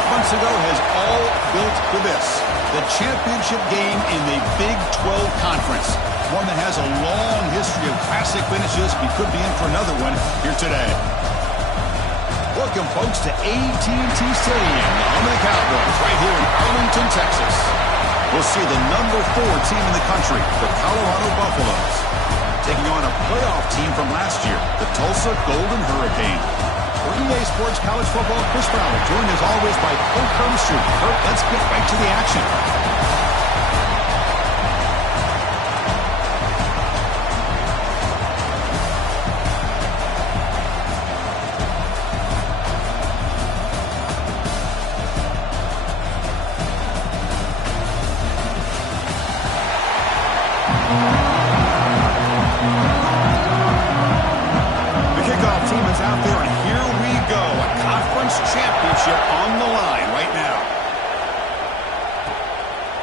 5 months ago has all built for this. The championship game in the Big 12 Conference. One that has a long history of classic finishes. We could be in for another one here today. Welcome, folks, to AT&T Stadium, the home of the Cowboys, right here in Arlington, Texas. We'll see the number 4 team in the country, the Colorado Buffaloes, taking on a playoff team from last year, the Tulsa Golden Hurricane. For EA Sports College Football, Chris Fowler, joined as always by Coach Hermstreet. Kurt, let's get right to the action.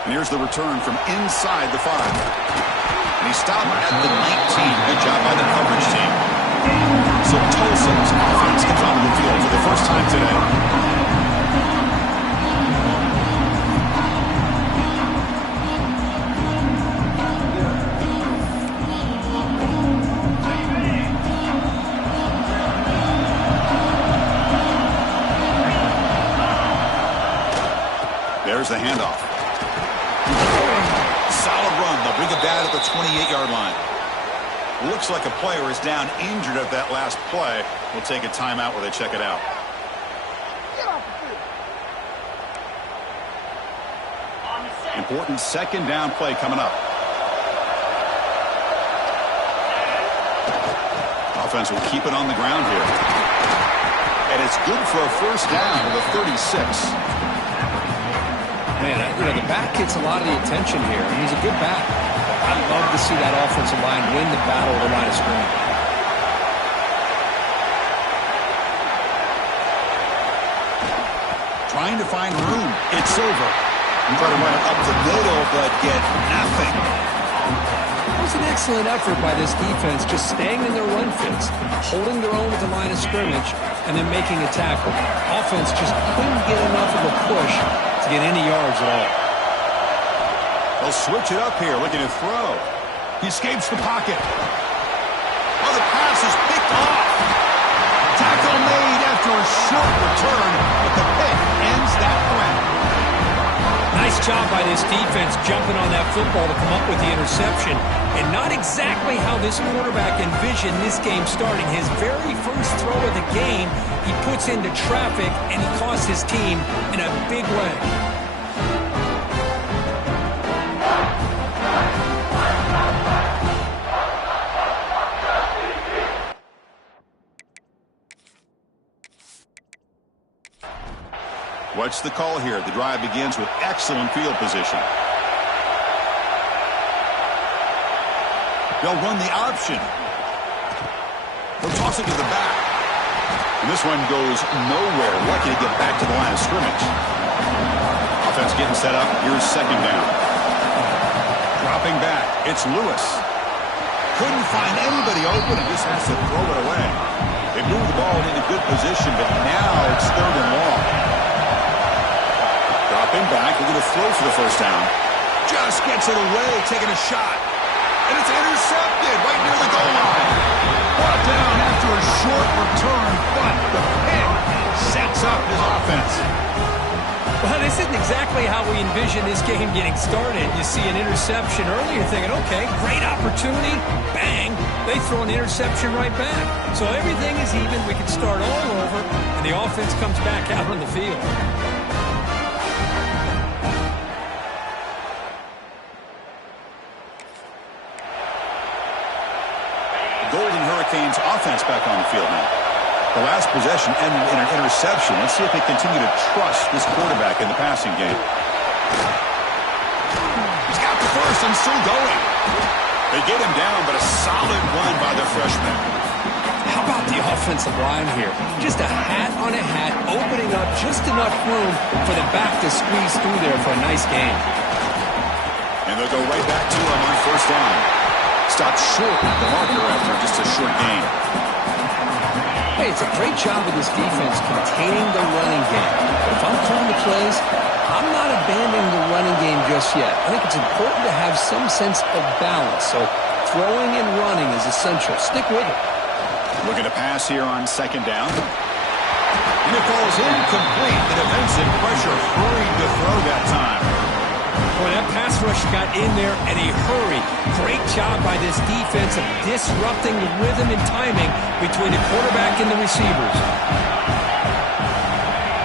Here's the return from inside the 5. And he stopped at the 19. Good job by the coverage team. So Tulsa's offense comes onto the field for the first time today. There's the handoff. Solid run. They'll bring it back at the 28-yard line. Looks like a player is down injured at that last play. We'll take a timeout while they check it out. Important second down play coming up. Offense will keep it on the ground here. And it's good for a first down with a 36. Man, the back gets a lot of the attention here, and he's a good back. I'd love to see that offensive line win the battle of the line of scrimmage. Trying to find room. It's over. Try to run it up the middle, but get nothing. It was an excellent effort by this defense, just staying in their run fits, holding their own at the line of scrimmage, and then making a tackle. Offense just couldn't get enough of a push to get any yards at all. They'll switch it up here, looking to throw. He escapes the pocket. Oh, the pass is picked off. Tackle made after a short return, but the pick ends that threat. Nice job by this defense jumping on that football to come up with the interception. And not exactly how this quarterback envisioned this game starting. His very first throw of the game, he puts into traffic, and he costs his team in a big way. What's the call here? The drive begins with excellent field position. They'll run the option. They'll toss it to the back. And this one goes nowhere. Lucky to get back to the line of scrimmage. Offense getting set up. Here's second down. Dropping back. It's Lewis. Couldn't find anybody open and just has to throw it away. They move the ball into good position, but now it's 3rd and long. Dropping back. We're going to throw for the first down. Just gets it away, taking a shot. And it's intercepted right near the goal line. Brought down after a short return, but the pick sets up his offense. Well, this isn't exactly how we envision this game getting started. You see an interception early, you're thinking, okay, great opportunity. Bang, they throw an interception right back. So everything is even. We can start all over, and the offense comes back out on the field. Golden Hurricanes offense back on the field now. The last possession ended in an interception. Let's see if they continue to trust this quarterback in the passing game. He's got the first and still going. They get him down, but a solid run by the freshman. How about the offensive line here? Just a hat on a hat, opening up just enough room for the back to squeeze through there for a nice gain. And they'll go right back to him on first down. Stopped short of the marker after just a short gain. Hey, it's a great job of this defense containing the running game. But if I'm calling the plays, I'm not abandoning the running game just yet. I think it's important to have some sense of balance. So throwing and running is essential. Stick with it. Looking to pass here on second down. And it falls incomplete. The defensive pressure hurried to throw that time. Boy, that pass rush got in there in a hurry. Great job by this defense of disrupting the rhythm and timing between the quarterback and the receivers.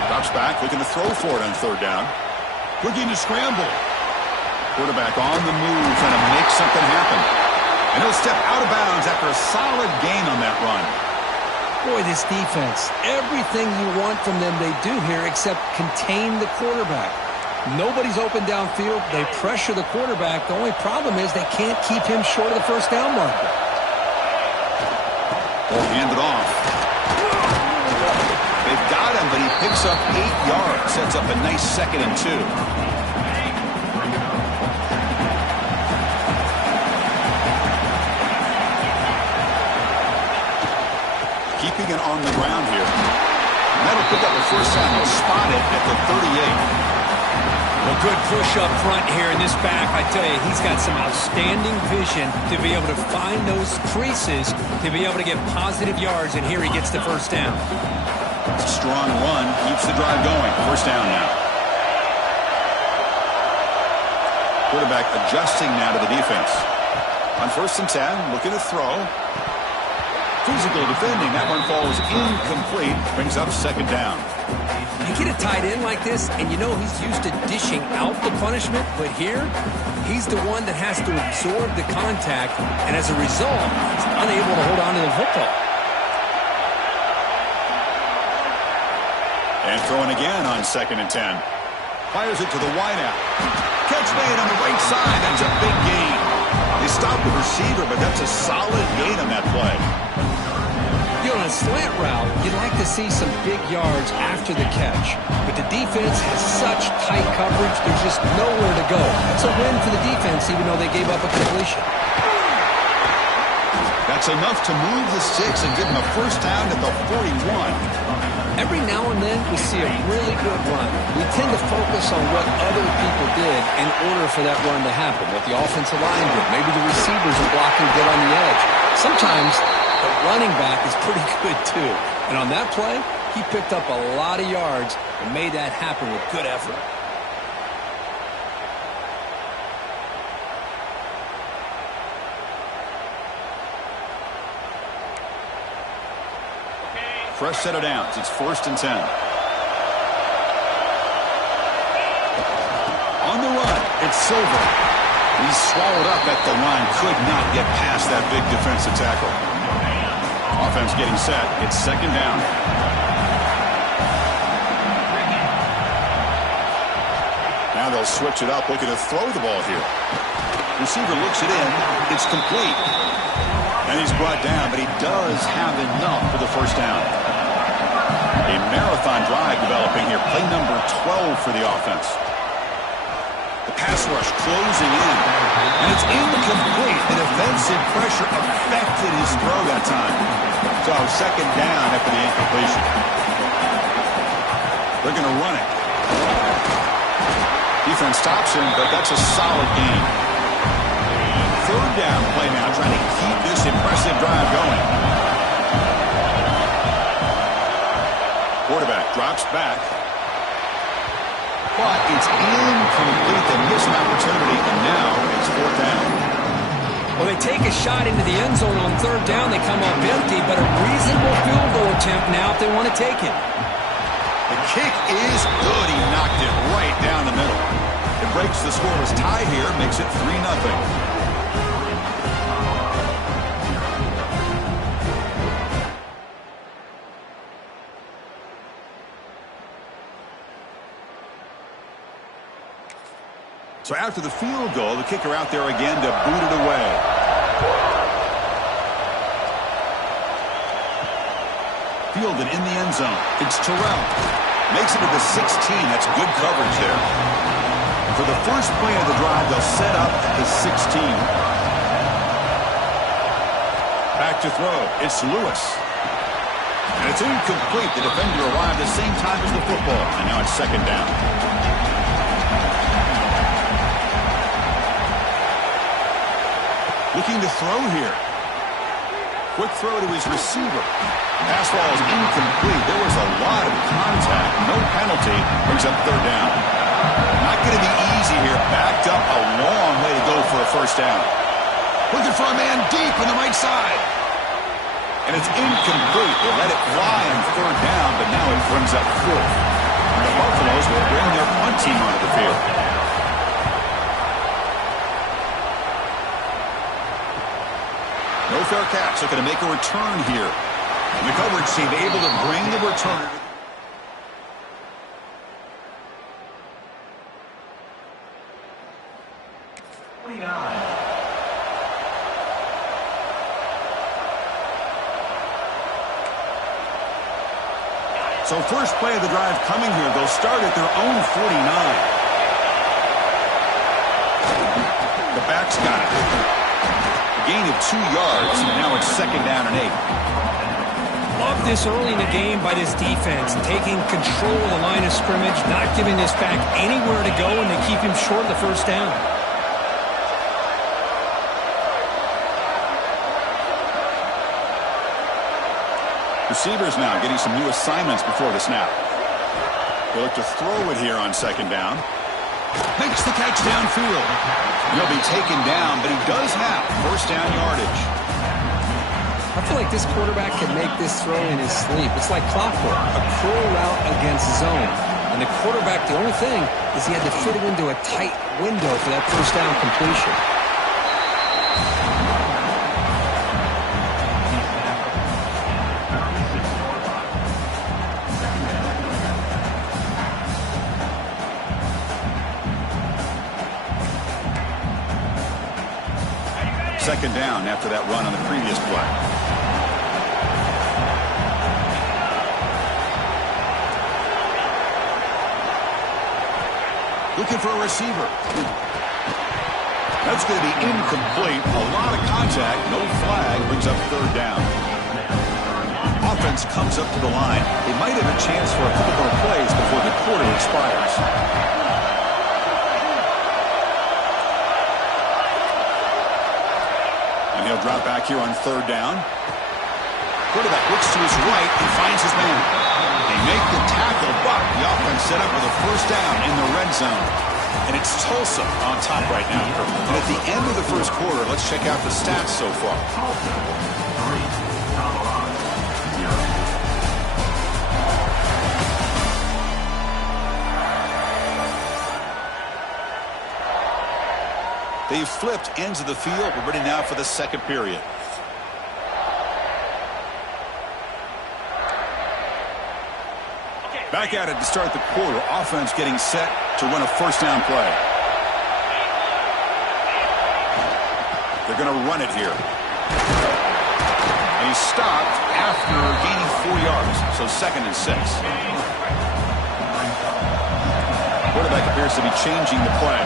Drops back, looking to throw for it on third down. Looking to scramble. Quarterback on the move, trying to make something happen. And he'll step out of bounds after a solid gain on that run. Boy, this defense, everything you want from them they do here except contain the quarterback. Nobody's open downfield. They pressure the quarterback. The only problem is they can't keep him short of the first down marker. Ball handed off. They've got him, but he picks up 8 yards. Sets up a nice 2nd and 2. Keeping it on the ground here. And that'll pick up the first down. They'll spot it at the 38. Well, good push up front here in this back. I tell you, he's got some outstanding vision to be able to find those creases, to be able to get positive yards, and here he gets the first down. It's a strong run. Keeps the drive going. First down now. Quarterback adjusting now to the defense. On 1st and 10, looking to throw. Physical defending. That one falls incomplete. Brings up 2nd down. You get a tight end like this, and you know he's used to dishing out the punishment, but here, he's the one that has to absorb the contact, and as a result, he's unable to hold on to the football. And throwing again on 2nd and 10. Fires it to the wideout. Catch made on the right side. That's a big gain. They stopped the receiver, but that's a solid gain on that play. You know, on a slant route, you'd like to see some big yards after the catch. But the defense has such tight coverage, there's just nowhere to go. It's a win for the defense, even though they gave up a completion. That's enough to move the sticks and give them a first down at the 41. Every now and then, we see a really good run. We tend to focus on what other people did in order for that run to happen, what the offensive line did. Maybe the receivers are blocking good on the edge. Sometimes the running back is pretty good, too. And on that play, he picked up a lot of yards and made that happen with good effort. Fresh set of downs. It's 1st and 10. On the run, it's Silver. He's swallowed up at the line. Could not get past that big defensive tackle. Offense getting set. It's 2nd down. Now they'll switch it up, looking to throw the ball here. Receiver looks it in. It's complete. And he's brought down, but he does have enough for the first down. A marathon drive developing here. Play number 12 for the offense. The pass rush closing in. And it's incomplete. The defensive pressure affected his throw that time. So 2nd down after the incompletion. They're going to run it. Defense stops him, but that's a solid gain. 3rd down play now, trying to keep this impressive drive going. Quarterback drops back. But it's incomplete. They miss an opportunity, and now it's 4th down. Well, they take a shot into the end zone on 3rd down. They come up empty, but a reasonable field goal attempt now if they want to take it. The kick is good. He knocked it right down the middle. It breaks the scoreless tie here, makes it 3-0. So after the field goal, the kicker out there again to boot it away. Fielded in the end zone. It's Terrell. Makes it to the 16. That's good coverage there. For the first play of the drive, they'll set up at the 16. Back to throw. It's Lewis. And it's incomplete. The defender arrived at the same time as the football. And now it's second down. Looking to throw here. Quick throw to his receiver. Pass ball is incomplete. There was a lot of contact. No penalty. Brings up third down. Not going to be easy here. Backed up a long way to go for a first down. Looking for a man deep on the right side. And it's incomplete. They let it fly on third down, but now it brings up fourth. And the Buffaloes will bring their punt team onto the field. No fair catch. Looking to make a return here. And the coverage team able to bring the returner. So first play of the drive coming here. They'll start at their own 49. The back's got it. A gain of 2 yards, and now it's second down and 8. Love this early in the game by this defense, taking control of the line of scrimmage, not giving this back anywhere to go, and they keep him short of the first down. Receivers now getting some new assignments before the snap. They'll look to throw it here on second down. Makes the catch downfield. He'll be taken down, but he does have first down yardage. I feel like this quarterback can make this throw in his sleep. It's like clockwork, a curl route against zone. And the quarterback, the only thing is he had to fit it into a tight window for that first down completion. Second down after that run on the previous play. Looking for a receiver. That's going to be incomplete. A lot of contact. No flag. Brings up third down. Offense comes up to the line. They might have a chance for a couple more plays before the quarter expires. He'll drop back here on third down. Quarterback looks to his right and finds his man. They make the tackle, but the offense set up with a first down in the red zone. And it's Tulsa on top right now. And at the end of the first quarter, let's check out the stats so far. They've flipped ends of the field. We're ready now for the second period. Back at it to start the quarter. Offense getting set to run a first down play. They're going to run it here. And he's stopped after gaining 4 yards. So second and 6. Quarterback appears to be changing the play.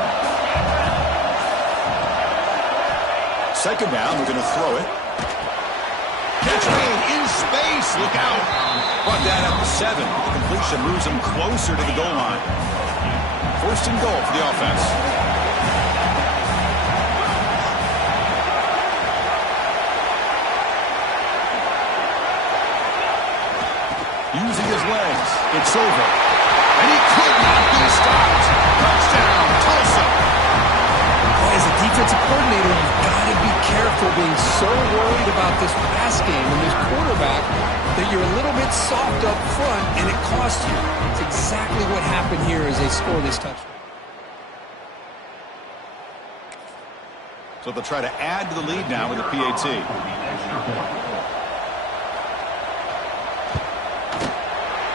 Second down, we're going to throw it. Catch made in space. Look out. Brought that up to 7. The completion moves him closer to the goal line. First and goal for the offense. Using his legs. It's over. And he could not be stopped. Touchdown, Tulsa. As a defensive coordinator, you've got to be careful being so worried about this pass game and this quarterback that you're a little bit soft up front and it costs you. It's exactly what happened here as they score this touchdown. So they'll try to add to the lead now with the PAT.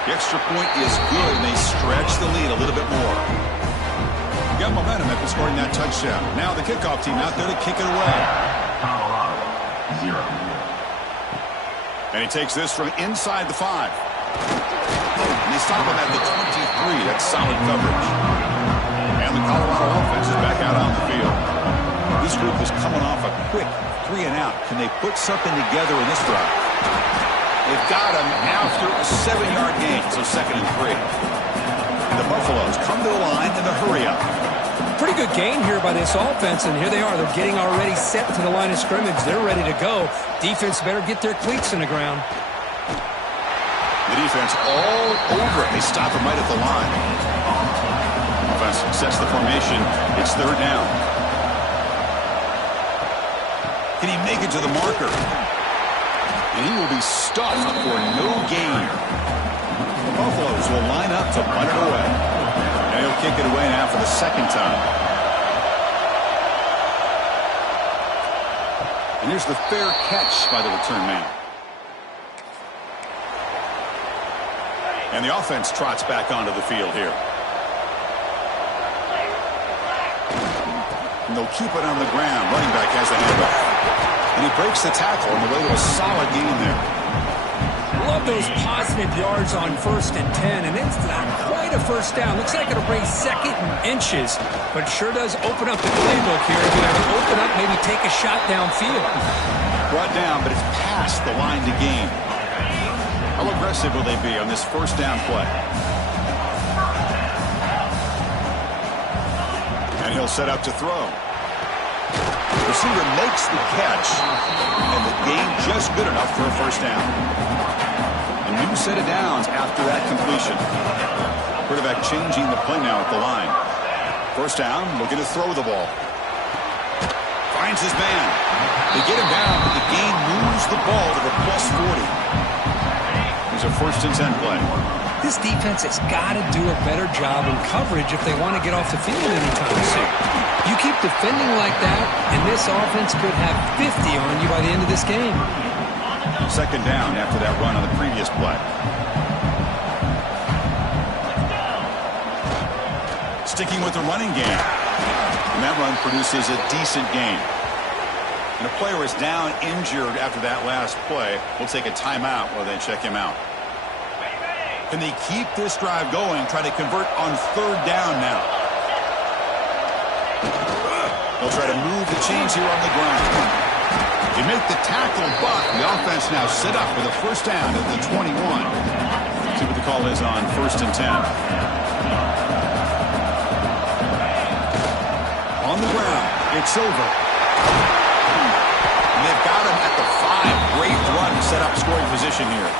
The extra point is good, and they stretch the lead a little bit more. Got momentum after scoring that touchdown. Now the kickoff team out there to kick it away. And he takes this from inside the 5. And they stop him at the 23. That's solid coverage. And the Colorado offense is back out on the field. This group is coming off a quick 3 and out. Can they put something together in this drive? They've got him after a 7-yard gain, so 2nd and 3. And the Buffaloes come to the line in the hurry-up. Pretty good gain here by this offense, and here they are. They're getting already set to the line of scrimmage. They're ready to go. Defense better get their cleats in the ground. The defense all over it. They stop him right at the line. Offense sets the formation. It's 3rd down. Can he make it to the marker? And he will be stuffed for no gain. The Buffaloes will line up to punt it away. And he'll kick it away now for the 2nd time. And here's the fair catch by the return man. And the offense trots back onto the field here. And they'll keep it on the ground. Running back has the handoff. And he breaks the tackle on the way to a solid gain there. Love those positive yards on 1st and 10, and it's not quite a first down. Looks like it'll bring 2nd and inches, but sure does open up the playbook here. If you have to open up, maybe take a shot downfield. Brought down, but it's past the line to gain. How aggressive will they be on this 1st down play? And he'll set up to throw. The receiver makes the catch, and the gain just good enough for a 1st down. A new set of downs after that completion. Quarterback changing the play now at the line. 1st down, looking to throw the ball. Finds his man. They get him down, but the gain moves the ball to the +40. It's a 1st and 10 play. This defense has got to do a better job in coverage if they want to get off the field anytime soon. You keep defending like that, and this offense could have 50 on you by the end of this game. 2nd down after that run on the previous play. Sticking with the running game. And that run produces a decent gain. And a player is down injured after that last play. We'll take a timeout while they check him out. Can they keep this drive going, try to convert on 3rd down now? They'll try to move the chains here on the ground. They make the tackle, but the offense now set up with a 1st down at the 21. See what the call is on 1st and 10. On the ground, it's over. And they've got him at the 5. Great run to set up scoring position here.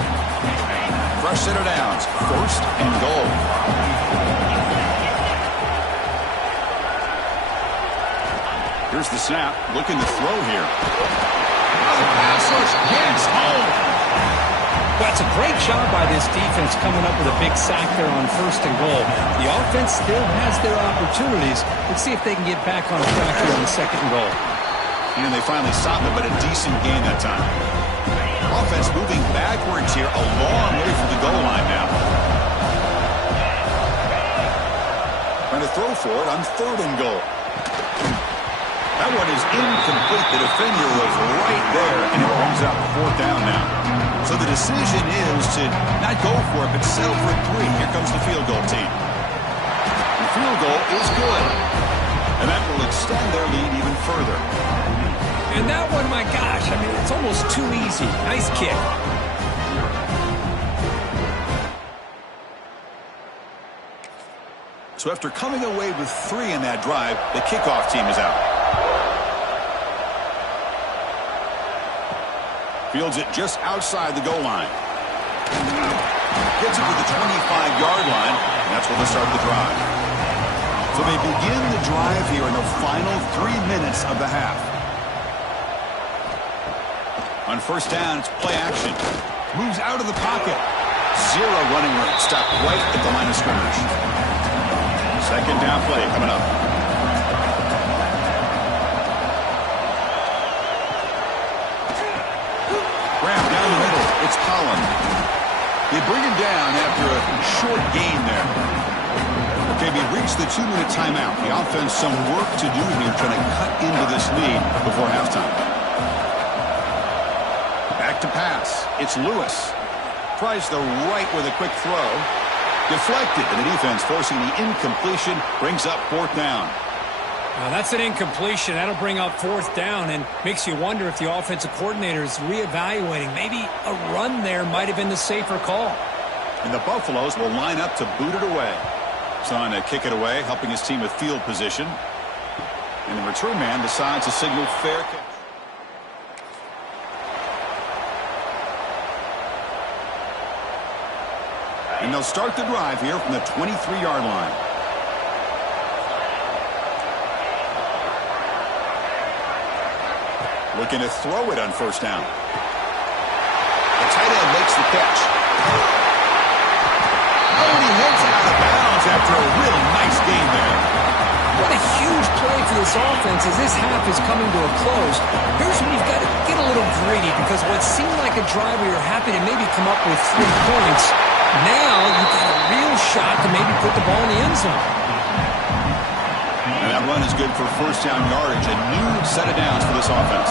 Fresh set of downs, 1st and goal. Here's the snap, looking to throw here. The pass rush gets home. That's a great job by this defense coming up with a big sack there on 1st and goal. The offense still has their opportunities. Let's see if they can get back on track here on the 2nd and goal. And they finally stop it, but a decent gain that time. Offense moving backwards here, a long way from the goal line now. Trying to throw for it on 3rd and goal. That one is incomplete. The defender was right there, and it brings up 4th down now. So the decision is to not go for it, but settle for 3. Here comes the field goal team. The field goal is good, and that will extend their lead even further. And that one, my gosh, I mean, it's almost too easy. Nice kick. So after coming away with 3 in that drive, the kickoff team is out. Fields it just outside the goal line. Gets it to the 25-yard line, and that's where they start the drive. So they begin the drive here in the final 3 minutes of the half. On 1st down, it's play action. Moves out of the pocket. 0 running room. Stopped right at the line of scrimmage. 2nd down play coming up. Grab down the middle. It's Collin. They bring him down after a short gain there. Okay, we reached the 2-minute timeout. The offense some work to do here trying to cut into this lead before halftime. To pass. It's Lewis. Tries the right with a quick throw. Deflected, and the defense forcing the incompletion brings up 4th down. That's an incompletion. That'll bring up fourth down and makes you wonder if the offensive coordinator is reevaluating. Maybe a run there might have been the safer call. And the Buffaloes will line up to boot it away. Trying to kick it away, helping his team with field position. And the return man decides to signal fair catch. And they'll start the drive here from the 23-yard line. Looking to throw it on first down. The tight end makes the catch. Oh, and he heads out of bounds after a real nice game there. What a huge play for this offense as this half is coming to a close. Here's when you've got to get a little greedy because what seemed like a drive where you're happy to maybe come up with 3 points, now you've got a real shot to maybe put the ball in the end zone. And that run is good for first down yardage. A new set of downs for this offense.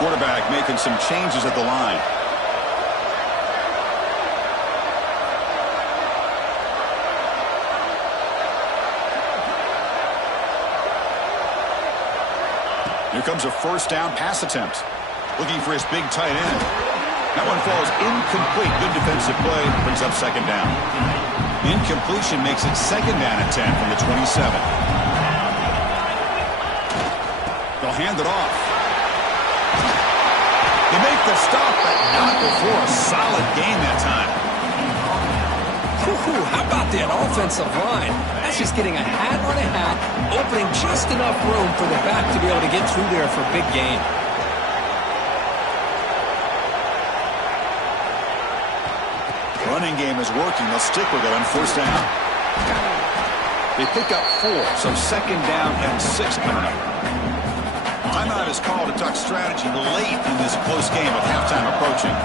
Quarterback making some changes at the line. Here comes a first down pass attempt. Looking for his big tight end. That one falls incomplete. Good defensive play. Brings up second down. Incompletion makes it second down at 10 from the 27. They'll hand it off. They make the stop, but not before a solid gain that time. How about that offensive line? That's just getting a hat on a hat, opening just enough room for the back to be able to get through there for a big gain. Running game is working. They'll stick with it on first down. They pick up 4, so second down and 6 coming up. Timeout is called to talk strategy late in this close game with halftime approaching.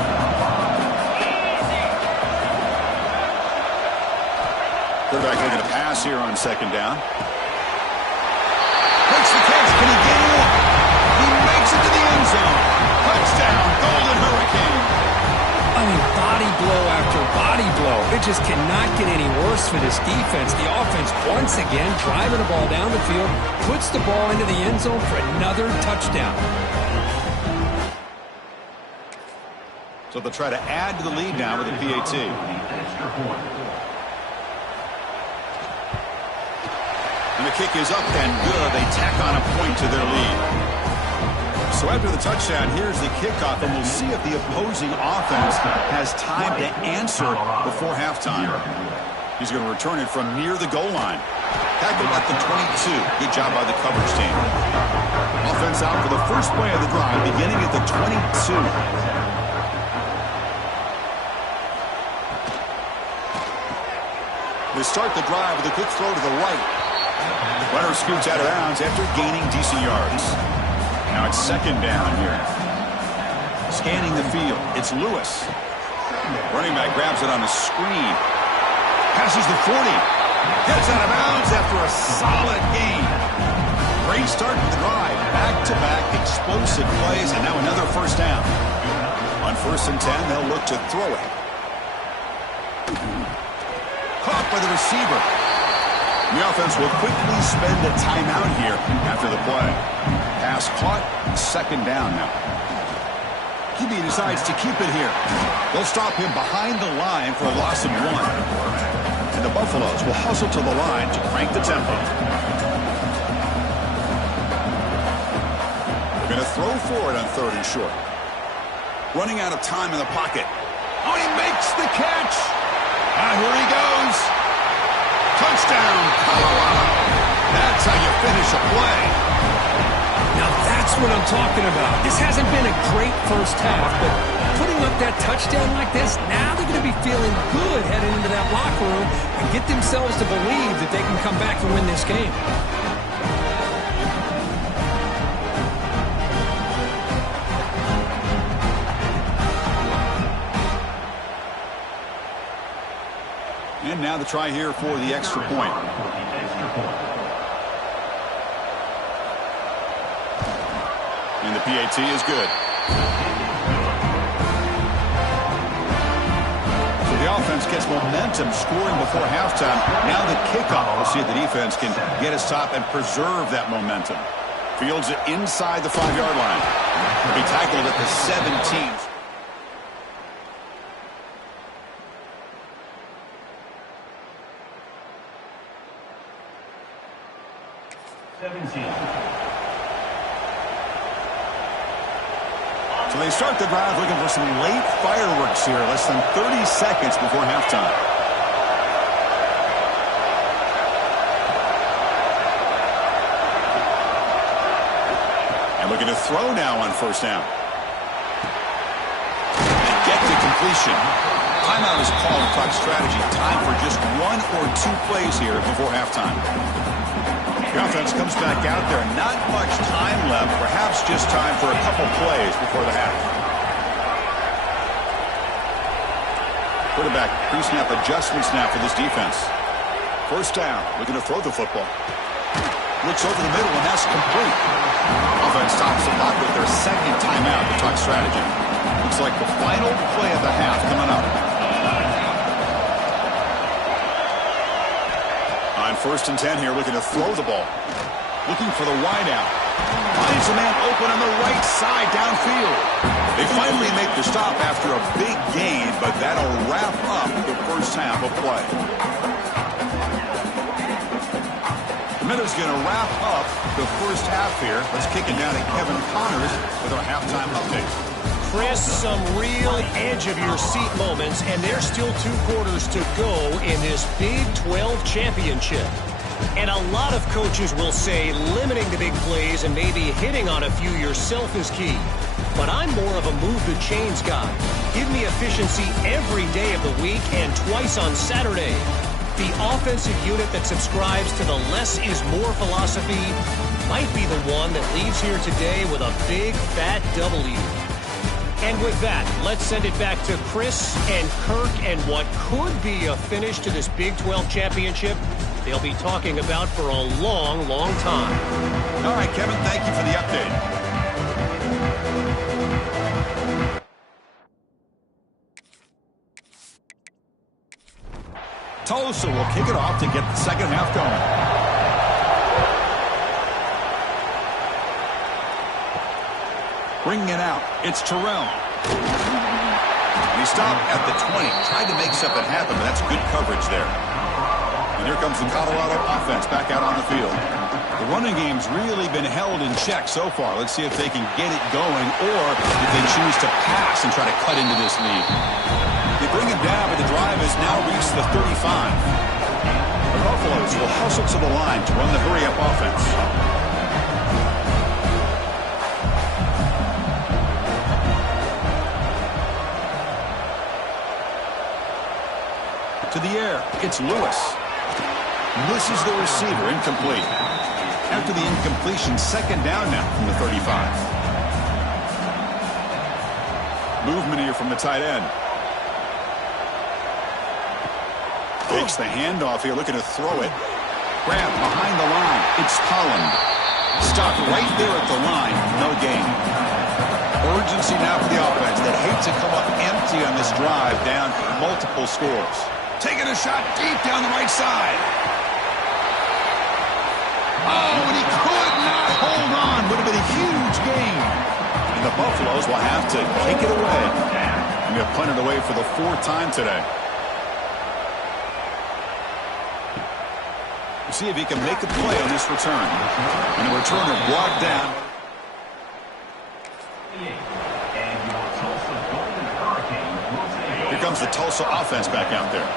Quarterback looking to pass here on second down. Makes the catch. Can he get in? He makes it to the end zone. Touchdown, Golden Hurricane. I mean, body blow after body blow. It just cannot get any worse for this defense. The offense, once again, driving the ball down the field, puts the ball into the end zone for another touchdown. So they'll try to add to the lead now with a PAT. And the kick is up and good. They tack on a point to their lead. So after the touchdown, here's the kickoff, and we'll see if the opposing offense has time to answer before halftime. He's going to return it from near the goal line. Tackled at the 22. Good job by the coverage team. Offense out for the first play of the drive, beginning at the 22. They start the drive with a quick throw to the right. Runner scoots out of bounds after gaining decent yards. Now it's second down here. Scanning the field. It's Lewis. Running back grabs it on a screen. Passes the 40. Gets out of bounds after a solid gain. Great start to the drive. Back-to-back explosive plays, and now another first down. On first and 10, they'll look to throw it. Caught by the receiver. The offense will quickly spend a timeout here after the play. Pass caught, second down now. QB decides to keep it here. They'll stop him behind the line for a loss of 1. And the Buffaloes will hustle to the line to crank the tempo. They're going to throw for it on third and short. Running out of time in the pocket. Oh, he makes the catch. Here he goes. Touchdown, Colorado. That's how you finish a play. Now that's what I'm talking about. This hasn't been a great first half, but putting up that touchdown like this, now they're going to be feeling good heading into that locker room and get themselves to believe that they can come back and win this game. And now the try here for the extra point. And the PAT is good. So the offense gets momentum scoring before halftime. Now the kickoff. We'll see if the defense can get a stop and preserve that momentum. Fields it inside the 5-yard line. He'll be tackled at the 17. 17. So they start the drive looking for some late fireworks here. Less than 30 seconds before halftime. And looking to throw now on first down. And get to completion. Timeout is called to talk strategy. Time for just 1 or 2 plays here before halftime. The offense comes back out there. Not much time left. Perhaps just time for a couple plays before the half. Quarterback pre-snap adjustment snap for this defense. First down. Looking to throw the football. Looks over the middle, and that's complete. Offense stops the clock with their second timeout to talk strategy. Looks like the final play of the half coming up. On 1st and 10 here, looking to throw the ball. Looking for the wide out. Finds a man open on the right side downfield. They finally make the stop after a big gain, but that'll wrap up the first half of play. The Minnows going to wrap up the first half here. Let's kick it down to Kevin Connors with our halftime update. Chris, some real edge-of-your-seat moments, and there's still 2 quarters to go in this Big 12 championship. And a lot of coaches will say limiting the big plays and maybe hitting on a few yourself is key. But I'm more of a move-the-chains guy. Give me efficiency every day of the week and twice on Saturday. The offensive unit that subscribes to the less is more philosophy might be the one that leaves here today with a big, fat W. And with that, let's send it back to Chris and Kirk and what could be a finish to this Big 12 championship they'll be talking about for a long, long time. All right, Kevin, thank you for the update. Tulsa will kick it off to get the second half going. Bringing it out, it's Terrell. He stopped at the 20, tried to make something happen, but that's good coverage there. And here comes the Colorado offense back out on the field. The running game's really been held in check so far. Let's see if they can get it going or if they choose to pass and try to cut into this lead. They bring him down, but the drive has now reached the 35. The Buffaloes will hustle to the line to run the hurry-up offense. To the air, it's Lewis. Misses the receiver, incomplete. After the incompletion, second down now from the 35. Movement here from the tight end. Takes the handoff here, looking to throw it. Grab behind the line. It's Holland. Stopped right there at the line. No gain. Urgency now for the offense that hates to come up empty on this drive, down multiple scores. Taking a shot deep down the right side. Oh, and he could not hold on. Would have been a huge gain. And the Buffaloes will have to kick it away. And they'll punt it away for the 4th time today. We'll see if he can make a play on this return. And the returner brought down. Here comes the Tulsa offense back out there.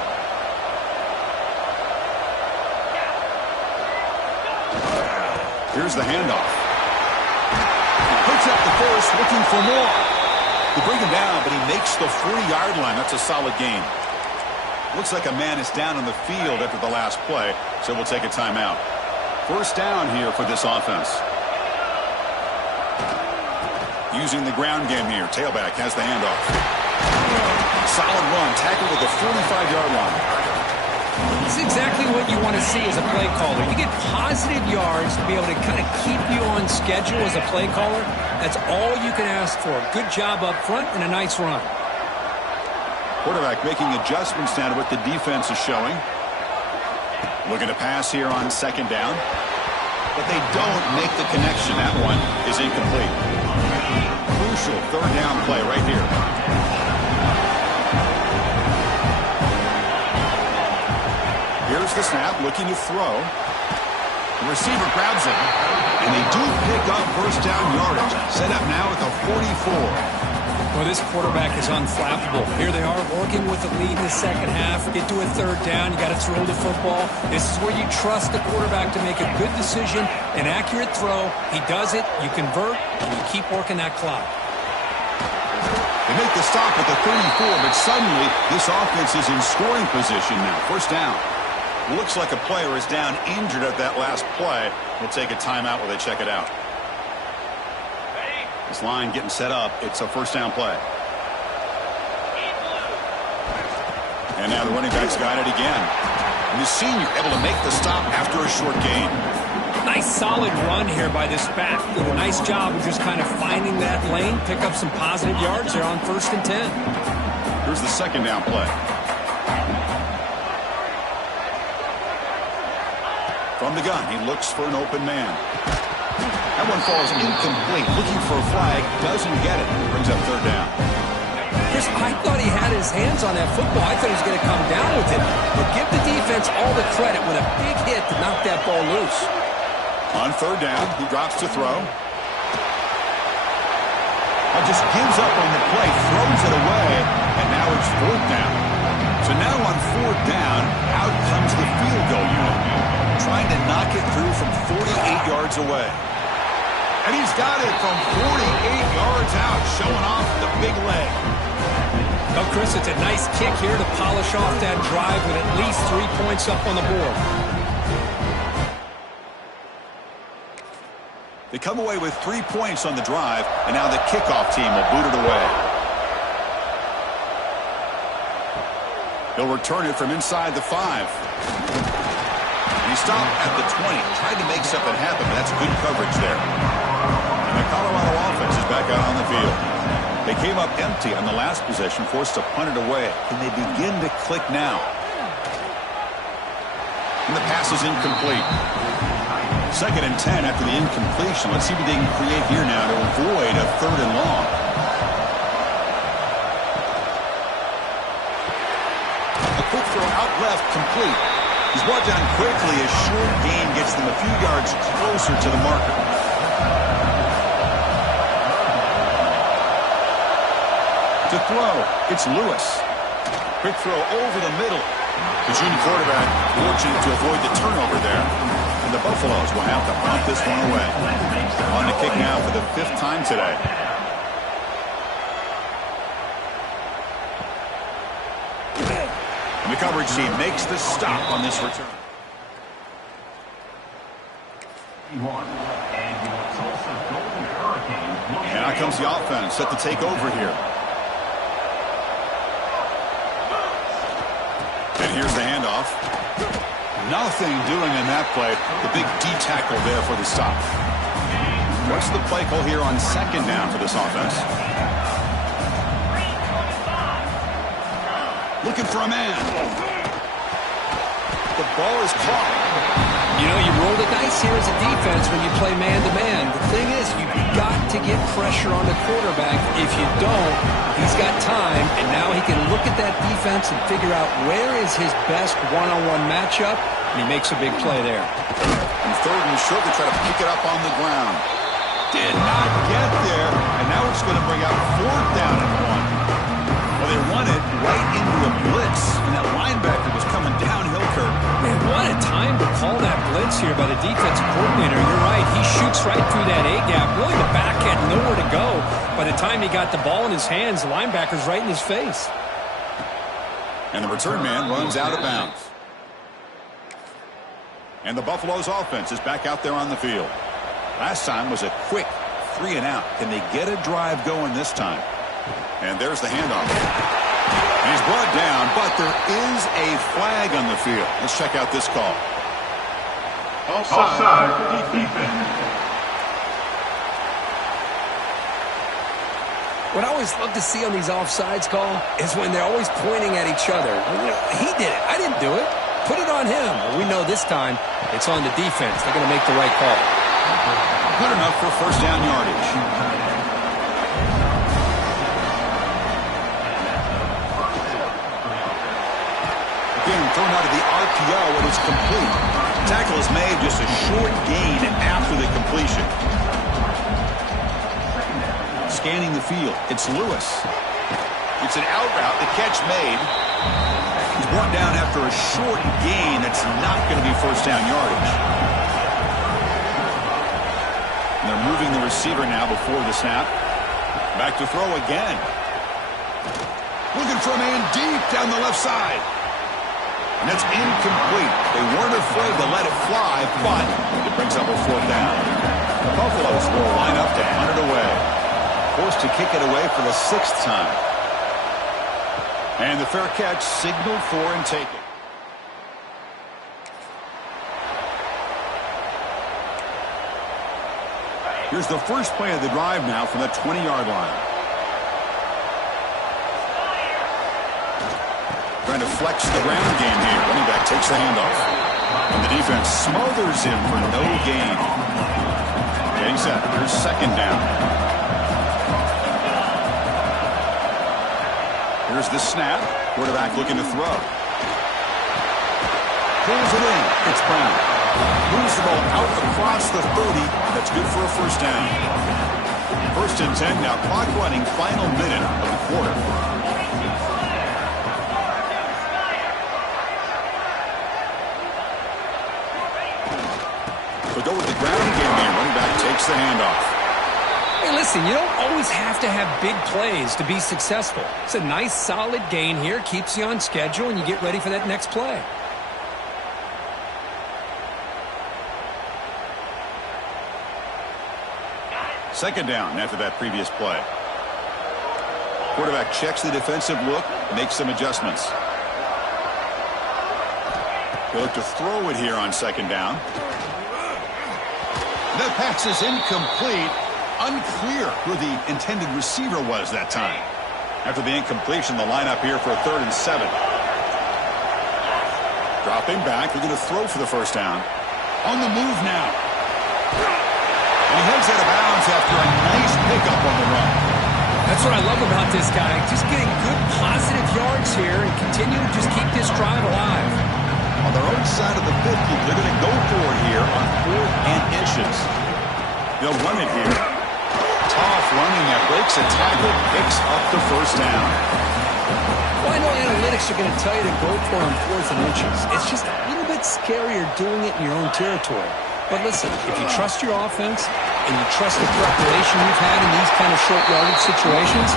Here's the handoff. Puts up the first, looking for more. They bring him down, but he makes the 40-yard line. That's a solid gain. Looks like a man is down on the field after the last play, so we'll take a timeout. First down here for this offense. Using the ground game here. Tailback has the handoff. Solid run, tackled at the 45-yard line. It's exactly what you want to see as a play caller. You get positive yards to be able to kind of keep you on schedule as a play caller. That's all you can ask for. Good job up front and a nice run. Quarterback making adjustments now to what the defense is showing. Looking to pass here on second down. But they don't make the connection. That one is incomplete. Crucial third down play right here. Here's the snap, looking to throw. The receiver grabs it. And they do pick up first down yardage. Set up now at the 44. Well, this quarterback is unflappable. Here they are working with the lead in the second half. Get to a third down. You got to throw the football. This is where you trust the quarterback to make a good decision, an accurate throw. He does it. You convert, and you keep working that clock. They make the stop at the 34, but suddenly this offense is in scoring position now. First down. Looks like a player is down injured at that last play. We'll take a timeout while they check it out. This line getting set up. It's a first down play. And now the running back's got it again. And the senior able to make the stop after a short gain. Nice solid run here by this back. Did a nice job of just kind of finding that lane. Pick up some positive yards there on 1st and 10. Here's the second down play. From the gun, he looks for an open man. That one falls incomplete. Looking for a flag. Doesn't get it. Brings up third down. Chris, I thought he had his hands on that football. I thought he was going to come down with it. But give the defense all the credit with a big hit to knock that ball loose. On third down, he drops to throw. Just gives up on the play. Throws it away. And now it's fourth down. So now on fourth down, out comes the field goal unit. Trying to knock it through from 48 yards away. And he's got it from 48 yards out, showing off the big leg. Oh, Chris, it's a nice kick here to polish off that drive with at least 3 points up on the board. They come away with 3 points on the drive, and now the kickoff team will boot it away. He'll return it from inside the 5. And he stopped at the 20. Tried to make something happen, but that's good coverage there. And the Colorado offense is back out on the field. They came up empty on the last possession, forced to punt it away. Can they begin to click now? And the pass is incomplete. 2nd and 10 after the incompletion. Let's see what they can create here now to avoid a 3rd and long. A quick throw out left, complete. He's brought down quickly. A short gain gets them a few yards closer to the marker. To throw, it's Lewis. Quick throw over the middle. The junior quarterback fortunate to avoid the turnover there. And the Buffaloes will have to punt this one away. On the kick now for the 5th time today. And the coverage team makes the stop on this return. And out comes the offense set to take over here. And here's the handoff. Nothing doing in that play. The big D tackle there for the stop. What's the play call here on 2nd down for this offense? Looking for a man. The ball is caught. You know, you roll the dice here as a defense when you play man-to-man. The thing is, you've got to get pressure on the quarterback. If you don't, he's got time, and now he can look at that defense and figure out where is his best one-on-one matchup, and he makes a big play there. And 3rd and short, they try to pick it up on the ground. Did not get there, and now it's going to bring out 4th down and 1. Well, they run it right into a blitz, and that linebacker was coming downhill, Kirk. Man, what a time to call that blitz here by the defensive coordinator. You're right. He shoots right through that A-gap. Really, the back had nowhere to go. By the time he got the ball in his hands, the linebacker's right in his face. And the return man runs out of bounds. And the Buffaloes offense is back out there on the field. Last time was a quick 3 and out. Can they get a drive going this time? And there's the handoff. And he's brought down, but there is a flag on the field. Let's check out this call. Offside. Defense. What I always love to see on these offsides call is when they're always pointing at each other. You know, he did it. I didn't do it. Put it on him. Well, we know this time it's on the defense. They're going to make the right call. Good enough for first down yardage. Again, thrown out of the RPO, it was complete. Tackle is made, just a short gain after the completion. Scanning the field, it's Lewis. It's an out route, the catch made. He's brought down after a short gain. That's not going to be first down yardage. And they're moving the receiver now before the snap. Back to throw again. Looking for a man deep down the left side. And that's incomplete. They weren't afraid to let it fly, but it brings up a fourth down. The Buffaloes will line up to hunt it away. Forced to kick it away for the 6th time. And the fair catch signaled for and taken. Here's the first play of the drive now from the 20-yard line. Trying to flex the ground game here. Running back takes the handoff. And the defense smothers him for no gain. Getting set. Here's second down. Here's the snap. Quarterback looking to throw. Pulls it in. It's Brown. Moves the ball out across the 30. That's good for a first down. 1st and 10 now. Clock running. Final minute of the quarter. We'll go with the ground game here. Running back takes the handoff. Hey, listen, you don't always have to have big plays to be successful. It's a nice, solid gain here. Keeps you on schedule, and you get ready for that next play. Second down after that previous play. Quarterback checks the defensive look, makes some adjustments. He'll look to throw it here on second down. That pass is incomplete. Unclear who the intended receiver was that time. After the incompletion, the lineup here for a 3rd and 7. Dropping back, looking to throw for the first down. On the move now. And he heads out of bounds after a nice pickup on the run. That's what I love about this guy. Just getting good, positive yards here and continue to just keep this drive alive. On their own side of the 50, they're going to go for it here on 4th and inches. They'll run it here. Tough running that breaks a tackle, picks up the first down. Well, I know analytics are going to tell you to go for it on 4th and inches. It's just a little bit scarier doing it in your own territory. But listen, if you trust your offense and you trust the preparation you've had in these kind of short yardage situations,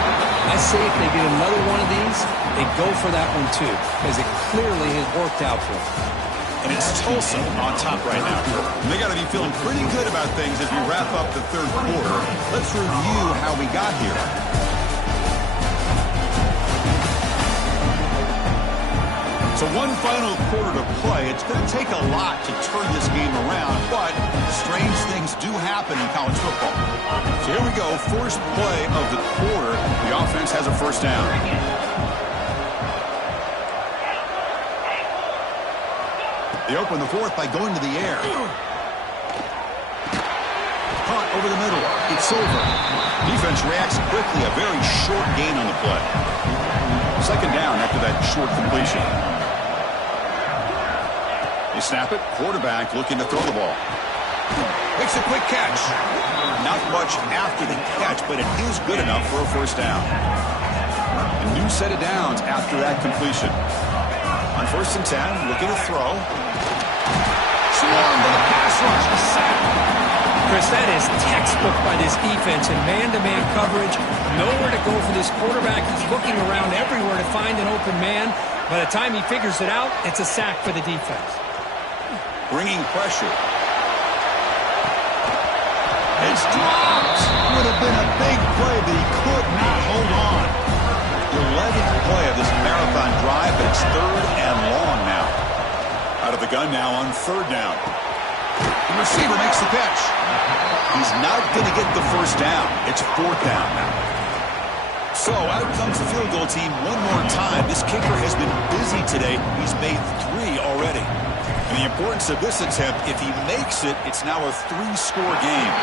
I say if they get another one of these, they go for that one too, because it clearly has worked out for them. And it's Tulsa on top right now. And they got to be feeling pretty good about things as we wrap up the 3rd quarter. Let's review how we got here. So one final quarter to play. It's going to take a lot to turn this game around, but strange things do happen in college football. So here we go. First play of the quarter. The offense has a first down. They open the 4th by going to the air. Punt over the middle. It's over. Defense reacts quickly. A very short gain on the play. Second down after that short completion. They snap it. Quarterback looking to throw the ball. Makes a quick catch. Not much after the catch, but it is good enough for a first down. A new set of downs after that completion. On 1st and 10, looking to throw. Swarmed by the pass rush. Sack. Chris, that is textbook by this defense in man-to-man coverage. Nowhere to go for this quarterback. He's looking around everywhere to find an open man. By the time he figures it out, it's a sack for the defense. Bringing pressure. It's dropped. Would have been a big play, but he could not hold on. 11th play of this marathon drive, but it's 3rd and long now. Out of the gun now on 3rd down. The receiver makes the catch. He's not going to get the first down. It's 4th down now. So out comes the field goal team one more time. This kicker has been busy today. He's made 3 already. And the importance of this attempt, if he makes it, it's now a 3-score game.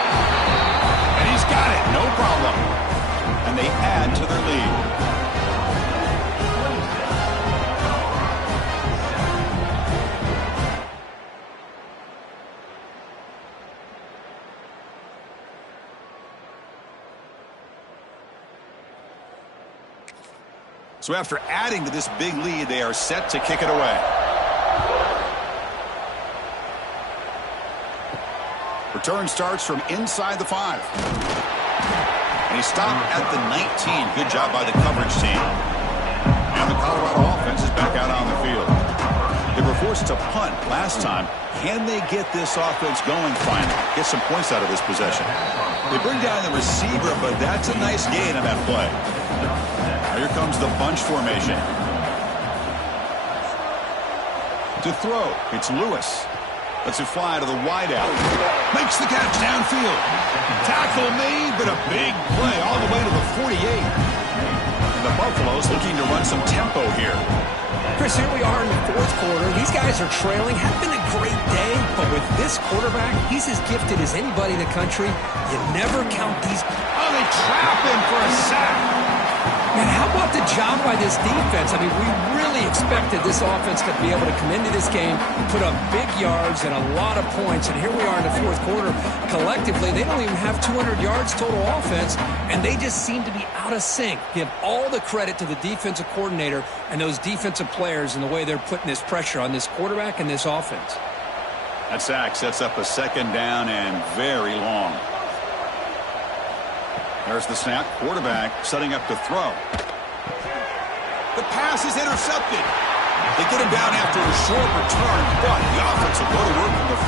And he's got it, no problem. And they add to their lead. So after adding to this big lead, they are set to kick it away. Return starts from inside the 5. And he stopped at the 19. Good job by the coverage team. And the Colorado offense is back out on the field. They were forced to punt last time. Can they get this offense going finally? Get some points out of this possession. They bring down the receiver, but that's a nice gain on that play. Here comes the bunch formation. To throw, it's Lewis. Lets it fly to the wideout. Makes the catch downfield. Tackle made, but a big play all the way to the 48. And the Buffaloes looking to run some tempo here. Chris, here we are in the 4th quarter. These guys are trailing. Have been a great day, but with this quarterback, he's as gifted as anybody in the country. You never count these. Oh, they trap him for a sack. Man, how about the job by this defense? I mean, we really expected this offense to be able to come into this game, put up big yards and a lot of points, and here we are in the 4th quarter. Collectively, they don't even have 200 yards total offense, and they just seem to be out of sync. Give all the credit to the defensive coordinator and those defensive players in the way they're putting this pressure on this quarterback and this offense. That sack sets up a 2nd down and very long. There's the snap. Quarterback setting up to throw. The pass is intercepted. They get him down after a short return, but the offense will go to work from the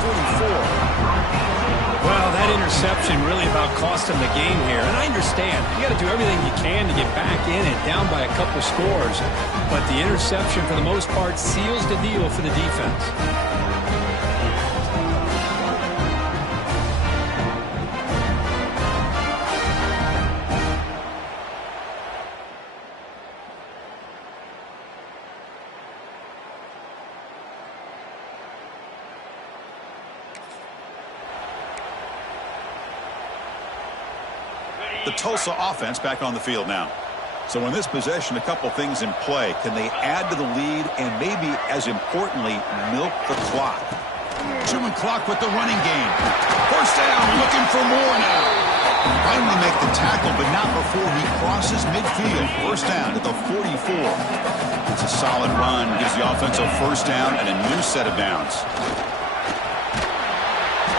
44. Well, that interception really about cost them the game here. And I understand. You got to do everything you can to get back in and down by a couple scores. But the interception, for the most part, seals the deal for the defense. The Tulsa offense back on the field now. So in this possession, a couple things in play. Can they add to the lead and maybe, as importantly, milk the clock? Chewing clock with the running game. 1st down, looking for more now. Finally make the tackle, but not before he crosses midfield. 1st down to the 44. It's a solid run. Gives the offense a 1st down and a new set of downs.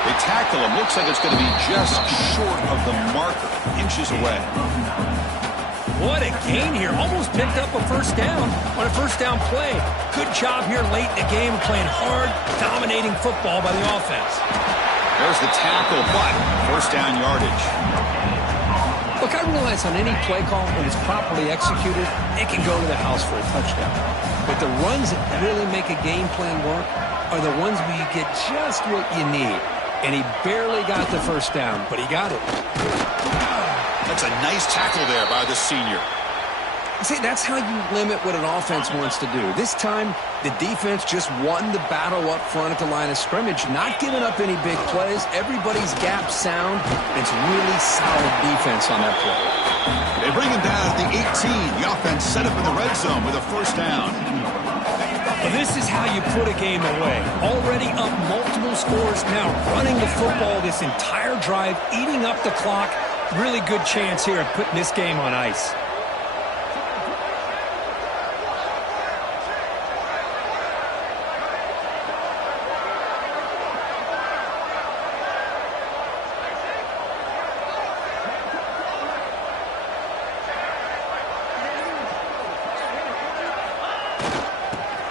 They tackle him. Looks like it's going to be just short of the marker. Inches away. What a gain here. Almost picked up a 1st down on a 1st down play. Good job here late in the game, playing hard, dominating football by the offense. There's the tackle, but 1st down yardage. Look, I realize on any play call, when it's properly executed, it can go to the house for a touchdown. But the runs that really make a game plan work are the ones where you get just what you need. And he barely got the 1st down, but he got it. That's a nice tackle there by the senior. See, that's how you limit what an offense wants to do. This time, the defense just won the battle up front at the line of scrimmage, not giving up any big plays. Everybody's gap sound. It's really solid defense on that play. They bring him down at the 18. The offense set up in the red zone with a 1st down. Well, this is how you put a game away. Already up multiple scores, now running the football this entire drive, eating up the clock. Really good chance here of putting this game on ice.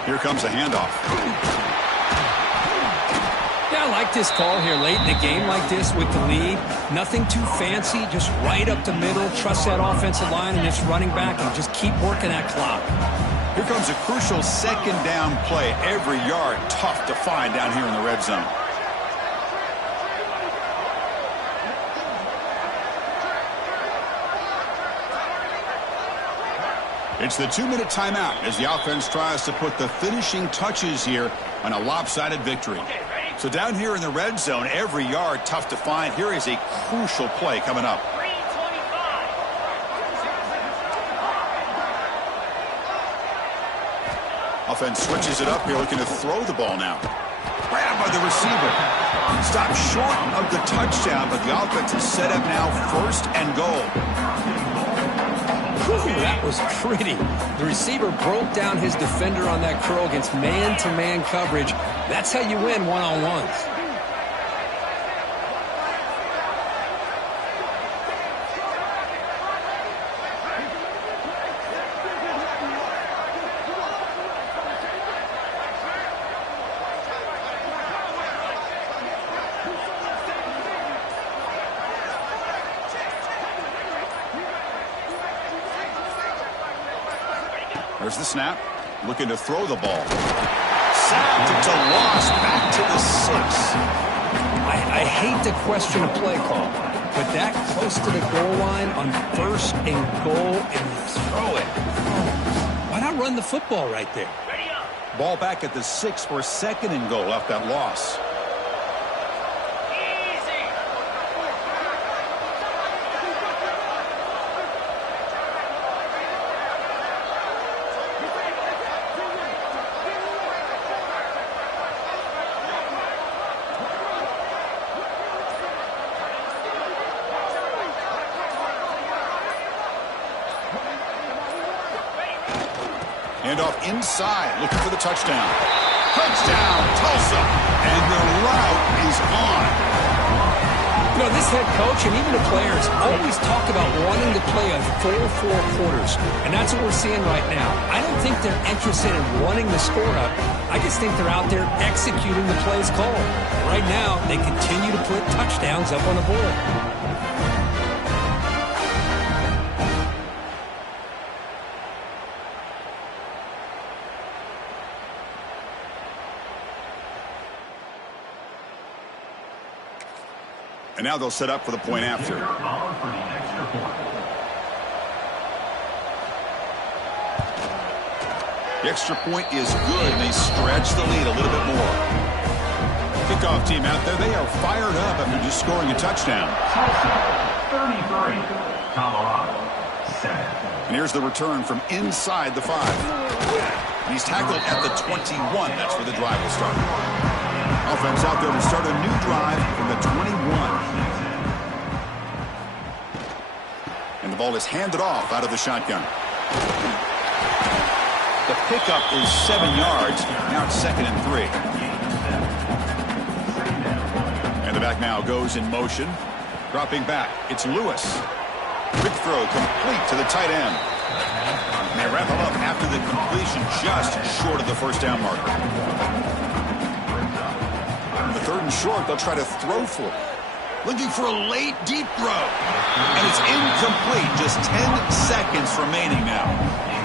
Here comes a handoff. Yeah, I like this call here late in the game like this with the lead. Nothing too fancy, just right up the middle. Trust that offensive line and just running back and just keep working that clock. Here comes a crucial 2nd down play. Every yard tough to find down here in the red zone. It's the 2-minute timeout as the offense tries to put the finishing touches here on a lopsided victory. So down here in the red zone, every yard tough to find. Here is a crucial play coming up. Offense switches it up here, looking to throw the ball now. Grabbed by the receiver. Stopped short of the touchdown, but the offense is set up now, 1st and goal. Whew, that was pretty. The receiver broke down his defender on that curl against man-to-man coverage. That's how you win one-on-ones. There's the snap. Looking to throw the ball. Sacked. It's a loss. Back to the 6. I hate to question a play call, but that close to the goal line on 1st and goal and throw it. Why not run the football right there? Ball back at the 6 for 2nd and goal off that loss. Handoff inside, looking for the touchdown. Touchdown, Tulsa. And the route is on. You know, this head coach and even the players always talk about wanting to play a full 4 quarters, and that's what we're seeing right now. I don't think they're interested in running the score up. I just think they're out there executing the plays called. And right now, they continue to put touchdowns up on the board. And now they'll set up for the point after. The extra point is good, and they stretch the lead a little bit more. Kickoff team out there, they are fired up after just scoring a touchdown. 33, Colorado, 7. And here's the return from inside the 5. And he's tackled at the 21. That's where the drive will start. Offense out there to start a new drive from the 21. And the ball is handed off out of the shotgun. The pickup is 7 yards. Now it's 2nd and 3. And the back now goes in motion. Dropping back. It's Lewis. Quick throw complete to the tight end. And they wrap him up after the completion just short of the 1st down marker. On the 3rd and short, they'll try to throw for it. Looking for a late, deep throw. And it's incomplete. Just 10 seconds remaining now.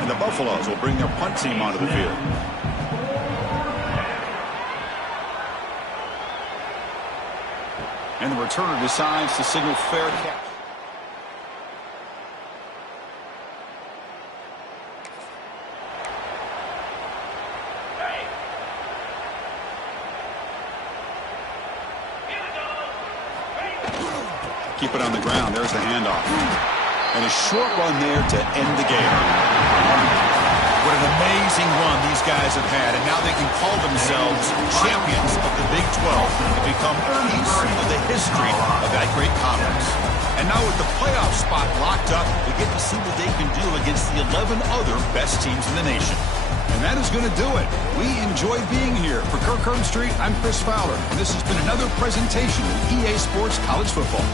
And the Buffaloes will bring their punt team onto the field. And the returner decides to signal fair catch. Keep it on the ground. There's the handoff. And a short run there to end the game. What an amazing run these guys have had. And now they can call themselves champions of the Big 12 and become a piece of the history of that great conference. And now with the playoff spot locked up, we get to see what they can do against the 11 other best teams in the nation. And that is going to do it. We enjoyed being here. For Kirk Street, I'm Chris Fowler. And this has been another presentation of EA Sports College Football.